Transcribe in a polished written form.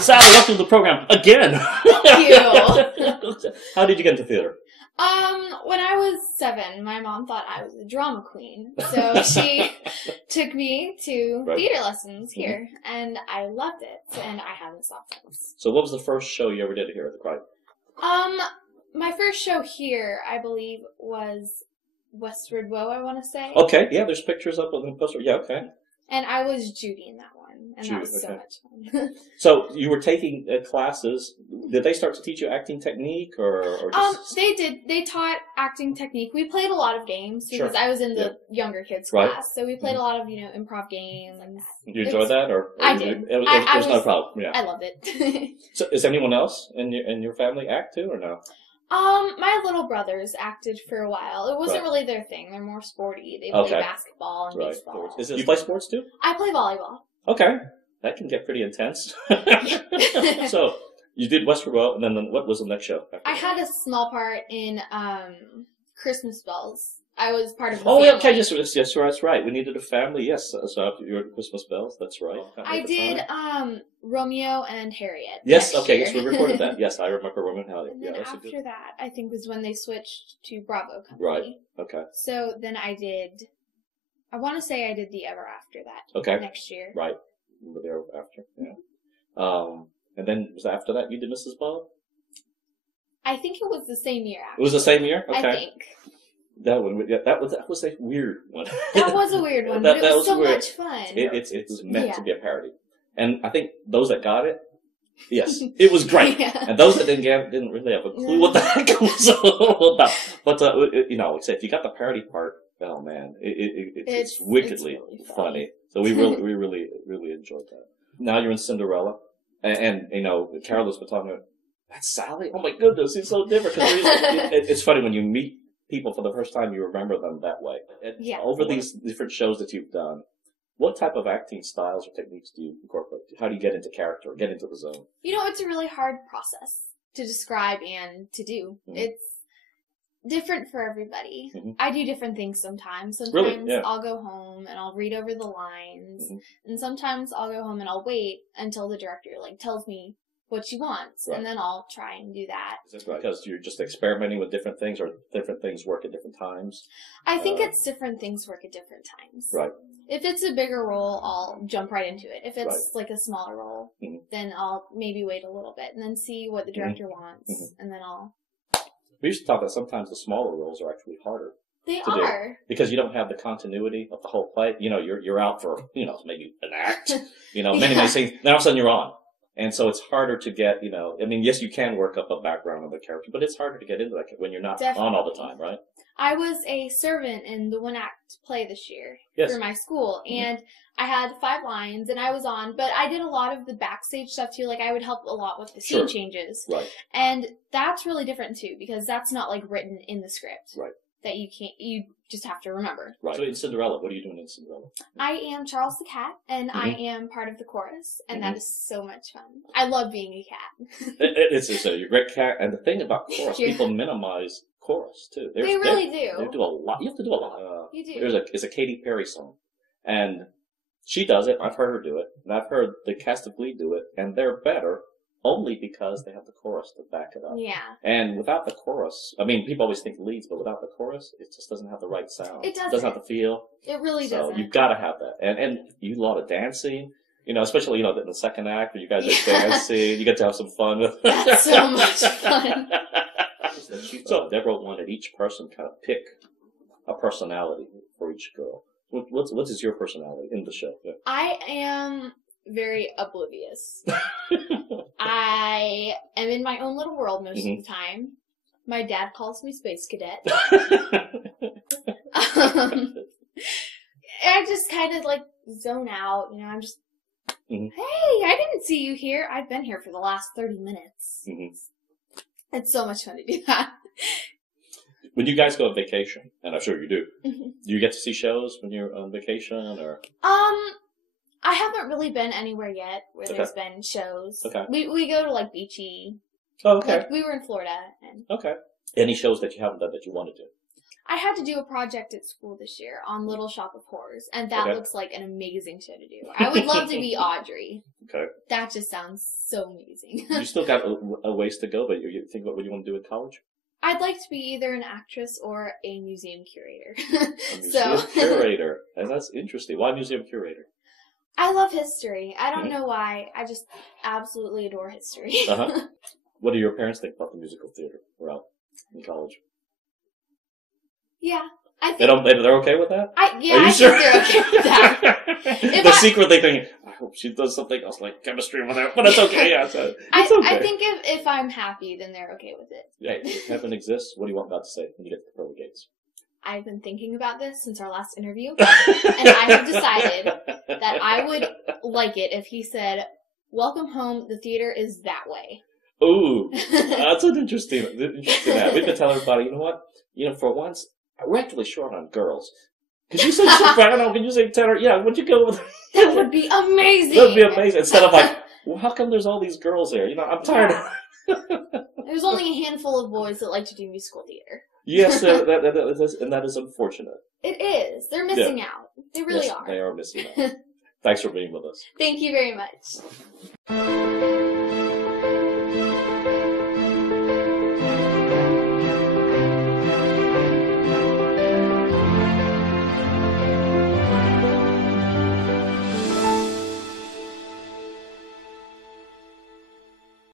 Sally, welcome to the program again. Thank you. How did you get into theater? When I was 7, my mom thought I was a drama queen, so she took me to theater lessons here, and I loved it, and I haven't stopped since. So what was the first show you ever did here at the Crighton? My first show here, I believe, was Westward, I want to say. Okay, yeah, there's pictures up on the poster. Yeah, okay. And I was Judy in that one, and that was so much fun. So you were taking classes. Did they start to teach you acting technique, or just... They did. They taught acting technique. We played a lot of games because I was in the younger kids class, so we played a lot of enimprov games. Did you enjoy that, or I did. It was no problem. Yeah, I loved it. So, is anyone else in your family act too, or no? My little brothers acted for a while. It wasn't really their thing. They're more sporty. They play basketball and baseball. You play sports too? I play volleyball. Okay. That can get pretty intense. So, you did Westward, and then what was the next show? I had a small part in Christmas Bells. I was part of the family. family. Okay, yes, that's right. We needed a family, yes. So you were Christmas Bells, that's right. I did Romeo and Harriet. Yes, okay, yes, we recorded that. Yes, I remember Romeo and Harriet. And then after that, I think was when they switched to Bravo Company. Right, okay. So then I want to say I did the Ever After that next year. Right, the Ever After, yeah. And then was after that you did Mrs. Bob? I think it was the same year. Actually. It was the same year? Okay. I think. That one, that was a weird one. That was a weird one, but it was so weird. Much fun. It's meant to be a parody, and I think those that got it, yes, it was great, and those that didn't get it didn't really have a clue what the heck it was all about. But if you got the parody part, oh man, it's wickedly really funny. So we really enjoyed that. Now you're in Cinderella, and Carol has been talking about that's Sally. Oh my goodness, it's so different. It's funny when you meet people for the first time, you remember them that way. Over these different shows that you've done, what type of acting styles or techniques do you incorporate? How do you get into character, get into the zone? It's a really hard process to describe and to do. Mm-hmm. It's different for everybody. Mm-hmm. I do different things sometimes. Sometimes I'll go home and I'll read over the lines, and sometimes I'll go home and I'll wait until the director tells me what she wants, and then I'll try and do that. Is that because you're just experimenting with different things, or different things work at different times? I think it's different things work at different times. Right. If it's a bigger role, I'll jump right into it. If it's like a smaller role, then I'll maybe wait a little bit and then see what the director wants, and then I'll... We used to talk that sometimes the smaller roles are actually harder. They are. Because you don't have the continuity of the whole play. You're out for, maybe an act, many scenes, then all of a sudden you're on. And so it's harder to get, yes, you can work up a background of the character, but it's harder to get into that when you're not on all the time, right? I was a servant in the one-act play this year for my school, and I had 5 lines, and I was on, but I did a lot of the backstage stuff, too. Like, I would help a lot with the scene changes. Right. And that's really different, too, because that's not, written in the script. Right. That you just have to remember. Right. So in Cinderella, what are you doing in Cinderella? I am Charles the Cat, and I am part of the chorus, and that is so much fun. I love being a cat. It's you're a great cat, and the thing about chorus, people minimize chorus too. They really do. They do a lot. You have to do a lot. You do. There's a Katy Perry song, and she does it. I've heard her do it, and I've heard the cast of Glee do it, and they're better. Only because they have the chorus to back it up. Yeah. And without the chorus, people always think leads, but without the chorus, it just doesn't have the right sound. It doesn't. It doesn't have the feel. It really doesn't. So you've got to have that. And you do a lot of dancing, especially, in the second act where you guys are dancing. You get to have some fun with it. That's so much fun. So Deborah wanted each person kind of pick a personality for each girl. What is your personality in the show? Yeah. I am very oblivious. I am in my own little world most of the time. My dad calls me Space Cadet. I just kind of zone out, I'm just, hey, I didn't see you here. I've been here for the last 30 minutes. It's so much fun to do that. When you guys go on vacation, and I'm sure you do, do you get to see shows when you're on vacation, or? I haven't really been anywhere yet where there's been shows. Okay. We go to beachy. Oh, okay. We were in Florida. And okay. Any shows that you haven't done that you want to do? I had to do a project at school this year on Little Shop of Horrors, and that looks like an amazing show to do. I would love to be Audrey. Okay. That just sounds so amazing. You still got a ways to go, but you think about what you want to do in college? I'd like to be either an actress or a museum curator. A museum curator. And that's interesting. Why museum curator? I love history. I don't know why. I just absolutely adore history. What do your parents think about the musical theater route in college? Yeah. I think they're okay with that? Are you sure? Think they're okay with that. They're secretly thinking, I hope she does something else like chemistry with her, but it's okay. Yeah, it's okay. I think if I'm happy, then they're okay with it. Yeah, if heaven exists, what do you want God to say when you get to the pearly gates? I've been thinking about this since our last interview, and I have decided that I would like it if he said, "Welcome home, the theater is that way." Ooh, that's an interesting ad. We've been telling everybody, you know what? For once, we're actually short on girls. Could you say soprano? Can you say tenor? Yeah, would you go with that? Would be amazing. That would be amazing. Instead of like, well, how come there's all these girls here? I'm tired of There's only a handful of boys that like to do musical theater. Yes, that is unfortunate. It is. They're missing out. They really are. They are missing out. Thanks for being with us. Thank you very much.